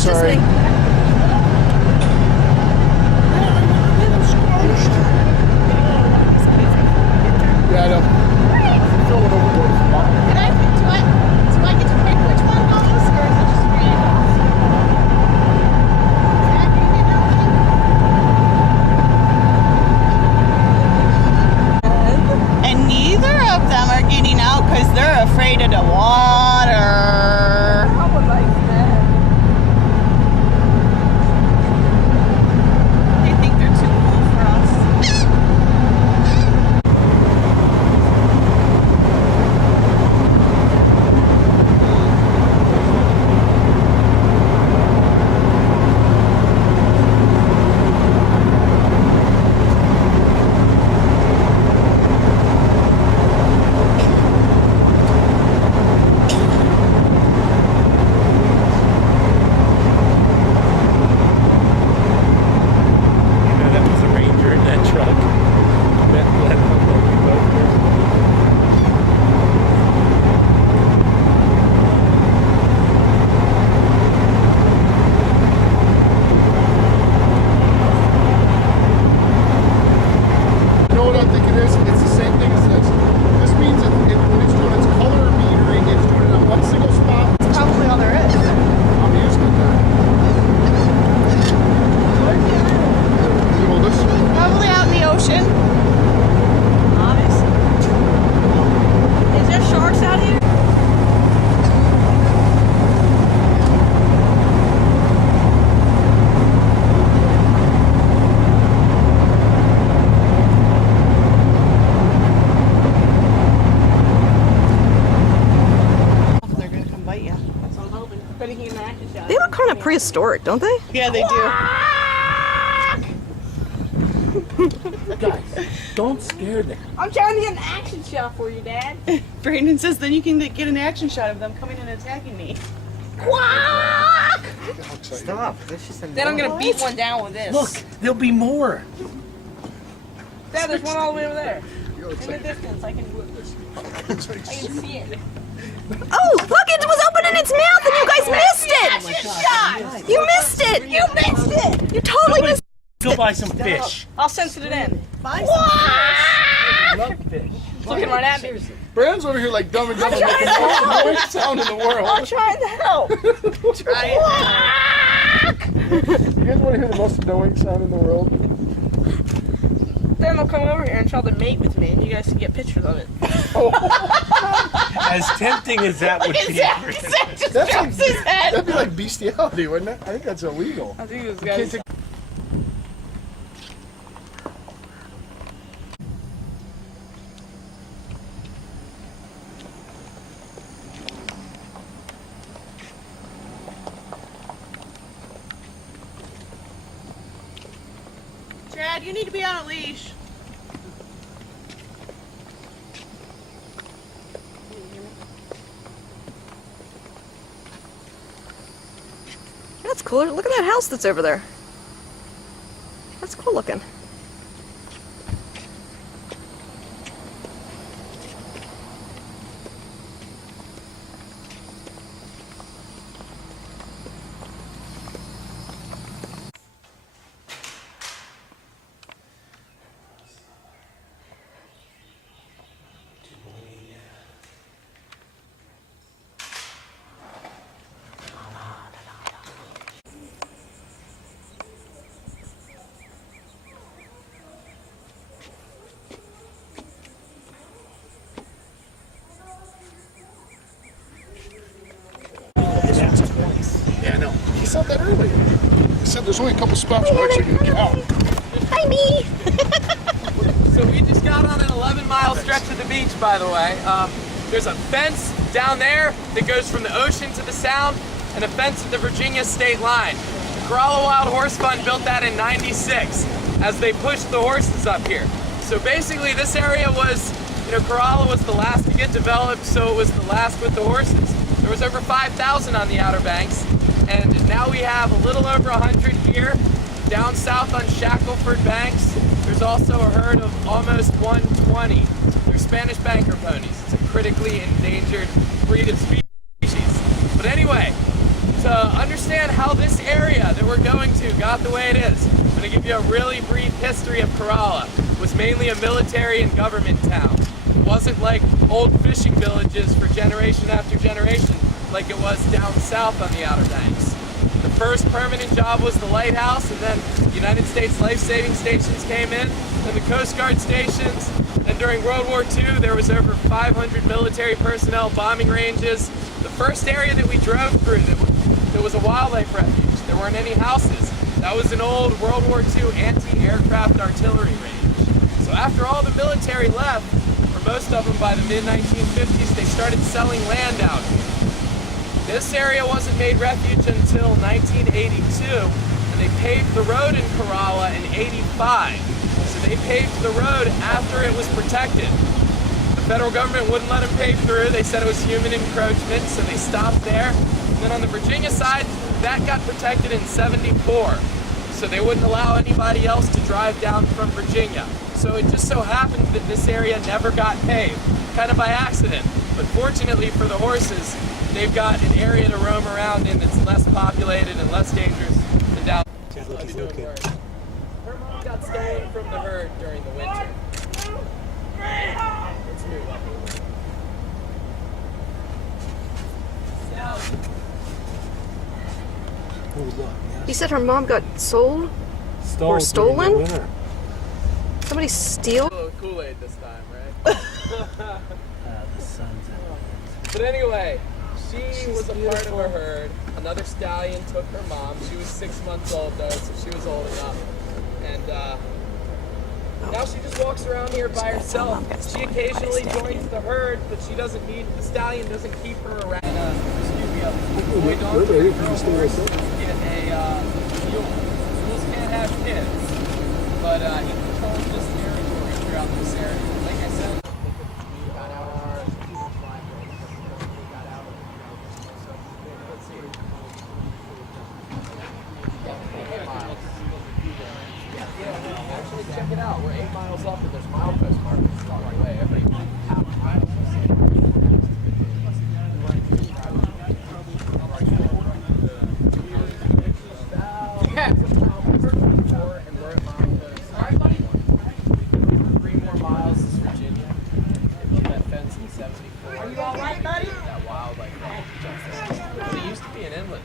sorry. Yeah, I know. Throw it overboard. Do I get to pick which one goes, or is it just random? And neither of them are getting out because they're afraid of the water. I would like that. They think they're too cool for us. They look kind of prehistoric, don't they? Yeah, they do. Guys, don't scare them. I'm trying to get an action shot for you, Dad. Brandon says then you can get an action shot of them coming and attacking me. Quack! Stop. Then I'm gonna beat one down with this. Look, there'll be more. Dad, there's one all the way over there. In the distance, I can see it. Oh, look, it was open in its mouth and you guys missed it! Shot! You missed it! You missed it! You totally missed Go buy some fish. I'll censor it in. Love fish. It's looking right at me. Brandon's over here like dumb and dumb, making the most annoying sound in the world. I'm trying to help. Try it. You guys want to hear the most annoying sound in the world? Then they'll come over here and try to mate with me, and you guys can get pictures of it. As tempting as that would be. That'd be like bestiality, wouldn't it? I think that's illegal. I think this You can't guy's... take Chad, you need to be on a leash. That's cool. Look at that house that's over there. That's cool looking. Yeah, no. He said that earlier. He said there's only a couple spots where actually going to count. Hi, me! So we just got on an 11-mile stretch of the beach, by the way. There's a fence down there that goes from the ocean to the sound, and a fence at the Virginia state line. The Corolla Wild Horse Fund built that in '96 as they pushed the horses up here. So basically this area was, Corolla was the last to get developed, so it was the last with the horses. There was over 5,000 on the Outer Banks, and now we have a little over 100 here. Down south on Shackleford Banks, there's also a herd of almost 120. They're Spanish banker ponies. It's a critically endangered breed of species. But anyway, so to understand how this area that we're going to got the way it is, I'm going to give you a really brief history of Corolla. It was mainly a military and government town. It wasn't like old fishing villages for generation after generation like it was down south on the Outer Banks. The first permanent job was the lighthouse, and then United States life-saving stations came in, and the Coast Guard stations, and during World War II there was over 500 military personnel, bombing ranges. The first area that we drove through that was a wildlife refuge, there weren't any houses. That was an old World War II anti-aircraft artillery range. So after all the military left, for most of them by the mid-1950s, they started selling land out here. This area wasn't made refuge until 1982, and they paved the road in Corolla in 85. So they paved the road after it was protected. The federal government wouldn't let them pave through. They said it was human encroachment, so they stopped there. And then on the Virginia side, that got protected in 74. So they wouldn't allow anybody else to drive down from Virginia. So it just so happened that this area never got paved, kind of by accident. But fortunately for the horses, they've got an area to roam around in that's less populated and less dangerous than down. Her mom got stolen from the herd during the winter. Let's move up. You said her mom got sold? Or stolen? Somebody steal? A little Kool-Aid this time, right? But anyway, she was a part of a herd. Another stallion took her mom. She was 6 months old though, so she was old enough. And now she just walks around here by herself. She occasionally joins the herd, but she doesn't need, the stallion doesn't keep her around. Excuse me, a boy dog and a girl horse get a mule. Mules can't have kids, but he controls this territory throughout this area. Like I said, we got out our actually check it out. We're 8 miles up and there's milepost markers along the way. Every half mile. Yeah, it's a mile before and we're at milepost. 3 more miles is Virginia. That fence in 74. Are you all right, buddy? That wild like that. But it used to be an inlet.